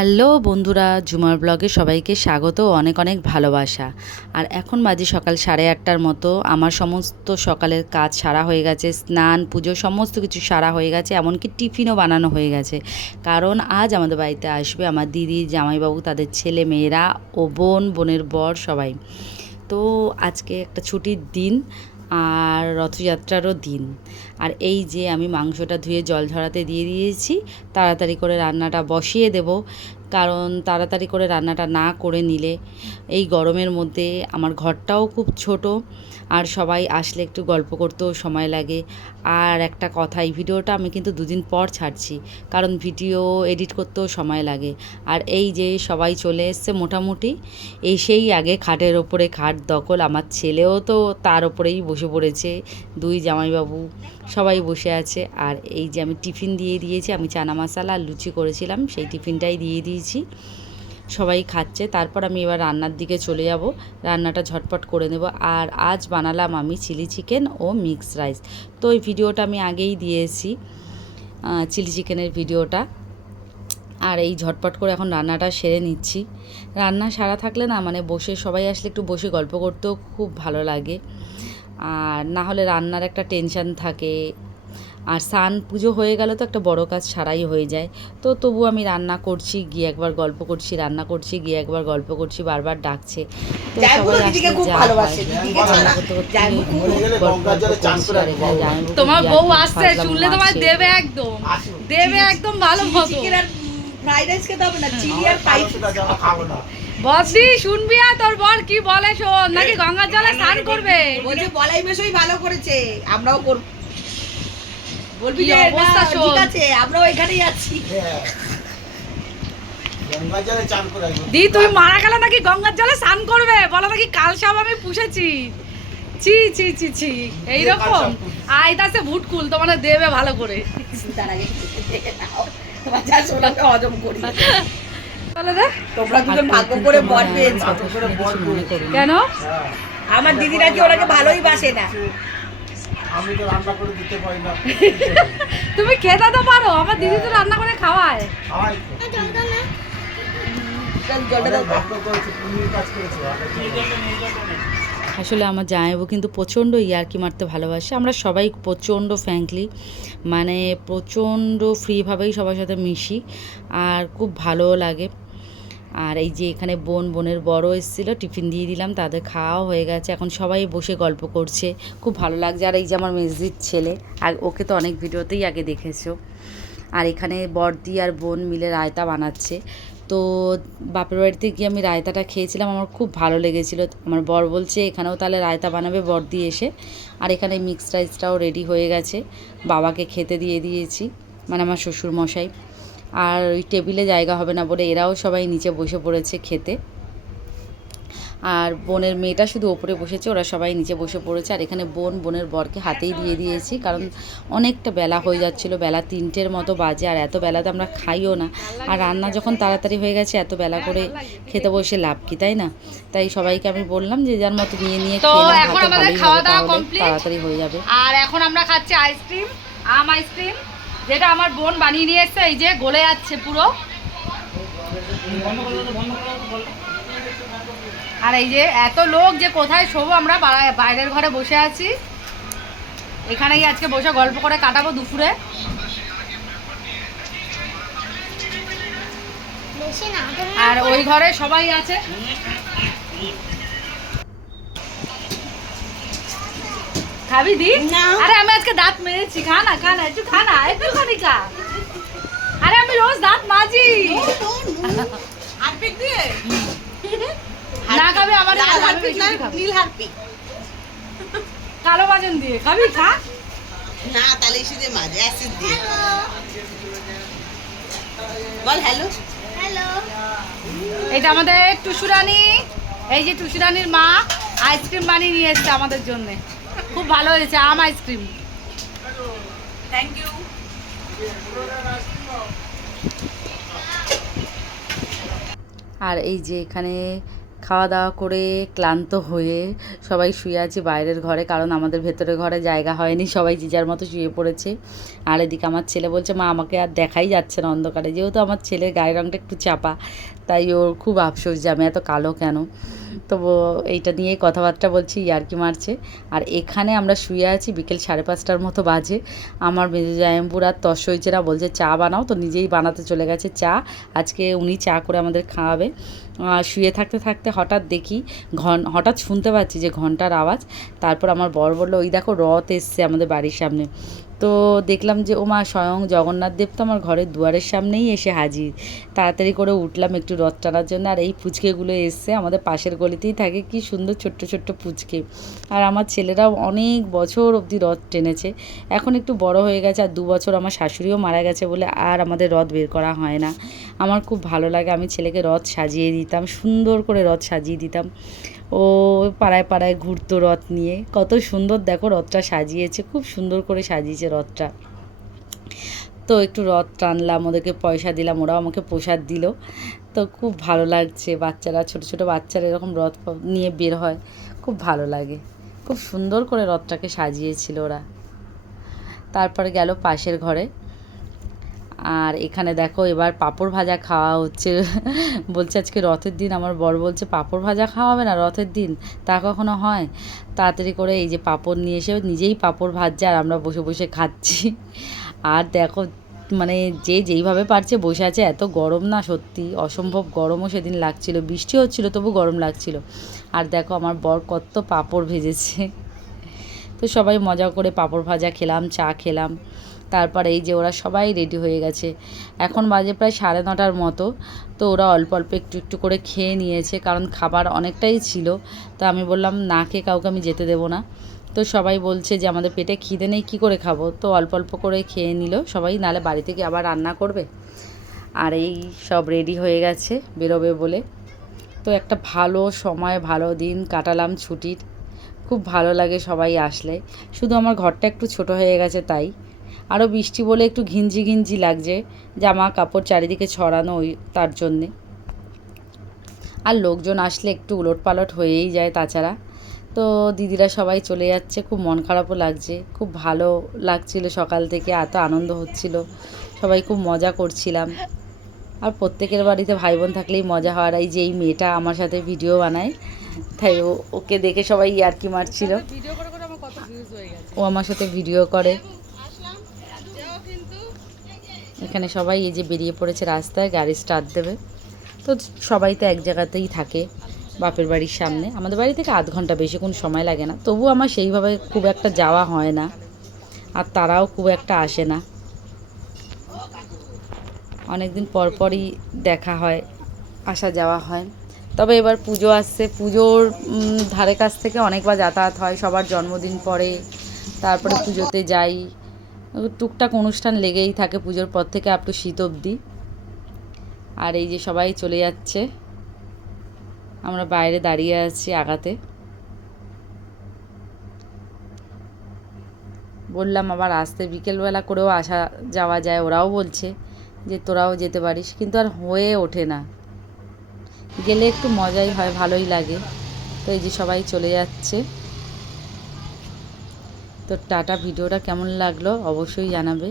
Hello বন্ধুরা, ঝুমার ব্লগে সবাইকে স্বাগত, অনেক অনেক ভালোবাসা। আর এখন বাজে সকাল 8:30টার মতো। আমার সমস্ত সকালের কাজ সারা হয়ে গেছে, স্নান পুজো সমস্ত কিছু সারা হয়ে গেছে, এমনকি টিফিনও বানানো হয়ে গেছে। কারণ আজ আমাদের বাড়িতে আসবে আমার দিদি, জামাইবাবু, তাদের ছেলে মেয়েরা ও বোনের বর সবাই। তো আজকে একটা ছুটির দিন আর রথযাত্রারও দিন। আর এই যে আমি মাংসটা ধুয়ে জল ঝরাতে দিয়ে দিয়েছি, তাড়াতাড়ি করে রান্নাটা বসিয়ে দেব। কারণ তাড়াতাড়ি করে রান্নাটা না করে নিলে এই গরমের মধ্যে আমার ঘরটাও খুব ছোট, আর সবাই আসলে একটু গল্প করতেও সময় লাগে। আর একটা কথা, এই ভিডিওটা আমি কিন্তু 2 দিন পর ছাড়ছি, কারণ ভিডিও এডিট করতেও সময় লাগে। আর এই যে সবাই চলে এসছে মোটামুটি, এসেই আগে খাটের ওপরে খাট দখল, আমার ছেলেও তো তার ওপরেই বসে পড়েছে, 2 জামাইবাবু সবাই বসে আছে। আর এই যে আমি টিফিন দিয়ে দিয়েছি, আমি চানা মশলা আর লুচি করেছিলাম, সেই টিফিনটাই দিয়ে দিয়েছি, সবাই খাচ্ছে। তারপর আমি এবার রান্নার দিকে চলে যাব, রান্নাটা ঝটপট করে নেব। আর আজ বানালাম আমি চিলি চিকেন ও মিক্সড রাইস। তো এই ভিডিওটা আমি আগেই দিয়েছি, চিলি চিকেনের ভিডিওটা। আর এই ঝটপট করে এখন রান্নাটা সেরে নিচ্ছি। রান্না সারা থাকলে না, মানে বসে সবাই আসলে একটু বসে গল্প করতেও খুব ভালো লাগে, আর না হলে রান্নার একটা টেনশান থাকে। আর স্নান পুজো হয়ে গেলে তো একটা বড় কাজ সারাই হয়ে যায়। তো তবু আমি রান্না করছি, গিয়ে একবার গল্প করছি, রান্না করছি, গিয়ে একবার গল্প করছি, বারবার ডাকছে। তো সবাই আসলে যা হয় রান্না করতে করতে গল্প করছি। আর এখানে জামাইবাবু তোমার বউ আসছে, শুনলে তোমার দেবে একদম, দেবে একদম ভালো মতো। ফ্রাইড রাইস খেতে হবে না, চিলি আর পাইপ খাবো না। বসি শুনবি, আর তোর বর কি বলে শোন, নাকি গঙ্গার জলে স্নান করবে। বলছে বলাই মেশোই ভালো করেছে, আমরাও করব। বলবি কি যে অবস্থা না, শোন। ঠিক আছে আমরাও এখানেই আছি। হ্যাঁ। গঙ্গা জলে চান করে আসবো। দি তুমি মারা গেলে নাকি গঙ্গার জলে স্নান করবে, বলো নাকি কাল সব আমি পুষেছি। ছি ছি ছি ছি, এইরকম আইতাছে ভুটকুল, তোমার দেবে ভালো করে। তার আগে দেখে নাও, তোমার যা শোনাকে হজম করি। বলে দে তোমরা দুজন ভাগ্য করে বর পেয়েছো। মনে করুন কেন, হ্যাঁ। আমার দিদি নাকি ওনাকে ভালোই বাসে না। আমি তো রান্না করে দিতে পারি না। তুমি খেতে তো পারো, আমার দিদি তো রান্না করে খাওয়ায়। আমায় জলটা দাও। ভাগ্য করেছে, পুণ্যের কাজ করেছে। আসলে আমার জামাইবাবু কিন্তু প্রচণ্ড ইয়ার্কি মারতে ভালোবাসে। আমরা সবাই প্রচণ্ড ফ্র্যাঙ্কলি, মানে প্রচণ্ড ফ্রিভাবেই সবার সাথে মিশি, আর খুব ভালোও লাগে। আর এই যে এখানে বোনের বড় এসেছিলো, টিফিন দিয়ে দিলাম, তাদের খাওয়াও হয়ে গেছে, এখন সবাই বসে গল্প করছে, খুব ভালো লাগছে। আর এই যে আমার মেজদির ছেলে, আর ওকে তো অনেক ভিডিওতেই আগে দেখেছো। আর এখানে বড়দি আর বোন মিলে রায়তা বানাচ্ছে। তো বাপের বাড়িতে গিয়ে আমি রায়তাটা খেয়েছিলাম, আমার খুব ভালো লেগেছিলো। আমার বর বলছে এখানেও তাহলে রায়তা বানাবে বড়দি এসে। আর এখানে মিক্সড রাইসটাও রেডি হয়ে গেছে, বাবাকে খেতে দিয়ে দিয়েছি, মানে আমার শ্বশুর মশাই। আর ওই টেবিলে জায়গা হবে না বলে এরাও সবাই নিচে বসে পড়েছে খেতে। আর বোনের মেয়েটা শুধু ওপরে বসেছে, ওরা সবাই নিচে বসে পড়েছে। আর এখানে বোনের বরকে হাতেই দিয়ে দিয়েছি, কারণ অনেকটা বেলা হয়ে যাচ্ছিলো, বেলা 3টের মতো বাজে, আর এত বেলাতে আমরা খাইও না। আর রান্না যখন তাড়াতাড়ি হয়ে গেছে, এত বেলা করে খেতে বসে লাভ কি, তাই না? তাই সবাইকে আমি বললাম যে যার মতো নিয়ে নিয়ে তো খেয়ে নাও, এখন ভাতে আমাদের ভালোই খাওয়া হবে, দাওয়া তাহলে complete। তাড়াতাড়ি হয়ে যাবে। আর এখন আমরা খাচ্ছি আইসক্রিম, আইসক্রিম, যেটা আমার বোন বানিয়ে নিয়ে এসছে। এই যে গলে যাচ্ছে পুরো। আর এই যে এত লোক, যে কোথায় শোবো, আমরা বাইরের ঘরে বসে আছি, এখানেই আজকে বসে গল্প করে কাটাবো দুপুরে। আর ওই ঘরে সবাই আছে। খাবি দি? না। আরে আমি আজকে দাঁত মেরেছি, খা না একটু খা না, একটুখানি খা। আরে আমি রোজ দাঁত মাজি। হারপিক দিয়ে? না খাবি আমার লাল হারপিক না, নীল হারপিক? কালো বাজন দিয়ে খাবি, খা। না, তাহলে এসে দিয়ে মাঝে অ্যাসিড দিয়ে। বল হ্যালো। এটা আমাদের টুসুরানি, এই যে টুসুরানির মা আইসক্রিম বানিয়ে নিয়ে এসছে আমাদের জন্য, খুব ভালো হয়েছে, আইসক্রিম। Thank you. আর এই যে এখানে খাওয়া দাওয়া করে ক্লান্ত হয়ে সবাই শুয়ে আছি বাইরের ঘরে, কারণ আমাদের ভেতরের ঘরে জায়গা হয়নি, সবাই যে যার মতো শুয়ে পড়েছে। আর এদিকে আমার ছেলে বলছে মা আমাকে আর দেখাই যাচ্ছে না অন্ধকারে, যেহেতু আমার ছেলের গায়ের রঙটা একটু চাপা, তাই ওর খুব আফসোস যে আমি এত কালো কেন। তো এইটা নিয়েই কথাবার্তা বলছি, ইয়ার্কি মারছে। আর এখানে আমরা শুয়ে আছি, বিকেল 5:30টার মতো বাজে। আমার মেজো জামাইবাবুর আর তস হয়েছে না, বলছে চা বানাও, তো নিজেই বানাতে চলে গেছে চা। আজকে উনি চা করে আমাদের খাওয়াবে। শুয়ে থাকতে থাকতে হঠাৎ দেখি হঠাৎ শুনতে পাচ্ছি যে ঘন্টার আওয়াজ। তারপর আমার বর বললো ওই দেখো রথ এসছে আমাদের বাড়ির সামনে। তো দেখলাম যে ও মা, স্বয়ং জগন্নাথ দেব তো আমার ঘরের দুয়ারের সামনেই এসে হাজির। তাড়াতাড়ি করে উঠলাম একটু রথ টানার জন্য। আর এই পুচকেগুলো এসছে, আমাদের পাশের গলিতেই থাকে, কি সুন্দর ছোট্ট ছোট্ট পুচকে। আর আমার ছেলেরাও অনেক বছর অবধি রথ টেনেছে, এখন একটু বড় হয়ে গেছে। আর 2 বছর আমার শাশুড়িও মারা গেছে বলে আর আমাদের রথ বের করা হয় না। আমার খুব ভালো লাগে, আমি ছেলেকে রথ সাজিয়ে দিতাম, সুন্দর করে রথ সাজিয়ে দিতাম। ও পাড়ায় পাড়ায় ঘুরতো রথ নিয়ে, কত সুন্দর দেখো রথটা সাজিয়েছে, খুব সুন্দর করে সাজিয়েছে রথটা। তো একটু রথ টানলাম, ওদেরকে পয়সা দিলাম, ওরাও আমাকে প্রসাদ দিল। তো খুব ভালো লাগছে, বাচ্চারা ছোট ছোট বাচ্চারা এরকম রথ নিয়ে বের হয়, খুব ভালো লাগে। খুব সুন্দর করে রথটাকে সাজিয়েছিল ওরা। তারপরে গেল পাশের ঘরে। আর এখানে দেখো এবার পাঁপড় ভাজা খাওয়া হচ্ছে। বলছে আজকে রথের দিন, আমার বর বলছে পাঁপড় ভাজা খাওয়াবে না রথের দিন, তা কখনো হয়। তাড়াতাড়ি করে এই যে পাঁপড় নিয়ে এসে নিজেই পাঁপড় ভাজছে, আর আমরা বসে বসে খাচ্ছি। আর দেখো মানে যে যেইভাবে পারছে বসে আছে, এত গরম না, সত্যি অসম্ভব গরমও সেদিন লাগছিল, বৃষ্টি হচ্ছিল তবু গরম লাগছিল। আর দেখো আমার বর কত পাঁপড় ভেজেছে। তো সবাই মজা করে পাঁপড় ভাজা খেলাম, চা খেলাম। তারপর এই যে ওরা সবাই রেডি হয়ে গেছে, এখন বাজে প্রায় 9:30টার মতো। তো ওরা অল্প অল্প একটু একটু করে খেয়ে নিয়েছে, কারণ খাবার অনেকটাই ছিল। তো আমি বললাম না খেয়ে কাউকে আমি যেতে দেবো না। তো সবাই বলছে যে আমাদের পেটে খিদে নেই, কী করে খাবো। তো অল্প অল্প করে খেয়ে নিল সবাই, নাহলে বাড়ি থেকে আবার রান্না করবে। আর এই সব রেডি হয়ে গেছে বেরোবে বলে। তো একটা ভালো সময়, ভালো দিন কাটালাম ছুটির, খুব ভালো লাগে সবাই আসলে। শুধু আমার ঘরটা একটু ছোট হয়ে গেছে, তাই আরও বৃষ্টি বলে একটু ঘিঞ্জি ঘিঞ্জি লাগছে, জামা কাপড় চারিদিকে ছড়ানো ওই তার জন্যে। আর লোকজন আসলে একটু উলটপালট হয়েই যায় তাছাড়া। তো দিদিরা সবাই চলে যাচ্ছে, খুব মন খারাপও লাগছে, খুব ভালো লাগছিল, সকাল থেকে এত আনন্দ হচ্ছিল, সবাই খুব মজা করছিলাম। আর প্রত্যেকের বাড়িতে ভাই বোন থাকলেই মজা হওয়ার। এই যে এই মেয়েটা আমার সাথে ভিডিও বানায়, তাই ওকে দেখে সবাই ইয়ার্কি মারছিল। ভিডিও করে করে আমার কত ভিউজ হয়ে গেছে। ও আমার সাথে ভিডিও করে। এখানে সবাই এই যে বেরিয়ে পড়েছে রাস্তায়, গাড়ি স্টার্ট দেবে। তো সবাই তো এক জায়গাতেই থাকে বাপের বাড়ির সামনে, আমাদের বাড়ি থেকে আধ ঘন্টা, বেশিক্ষণ সময় লাগে না। তবু আমার সেইভাবে খুব একটা যাওয়া হয় না, আর তারাও খুব একটা আসে না। অনেক দিন পর পরই দেখা হয়, আসা যাওয়া হয়। তবে এবার পুজো আসছে, পুজোর ধারে কাছ থেকে অনেকবার যাতায়াত হয়, সবার জন্মদিন পরে, তারপরে পুজোতে যাই, টুকটাক অনুষ্ঠান লেগেই থাকে পুজোর পর থেকে আপ টু শীত অবধি। আর এই যে সবাই চলে যাচ্ছে, আমরা বাইরে দাঁড়িয়ে আছি আগাতে। বললাম আবার আসতে, বিকেলবেলা করেও আসা যাওয়া যায়, ওরাও বলছে যে তোরাও যেতে পারিস, কিন্তু আর হয়ে ওঠে না। গেলে একটু মজাই হয়, ভালোই লাগে। তো এই যে সবাই চলে যাচ্ছে। তো টাটা, ভিডিওটা কেমন লাগলো অবশ্যই জানাবে।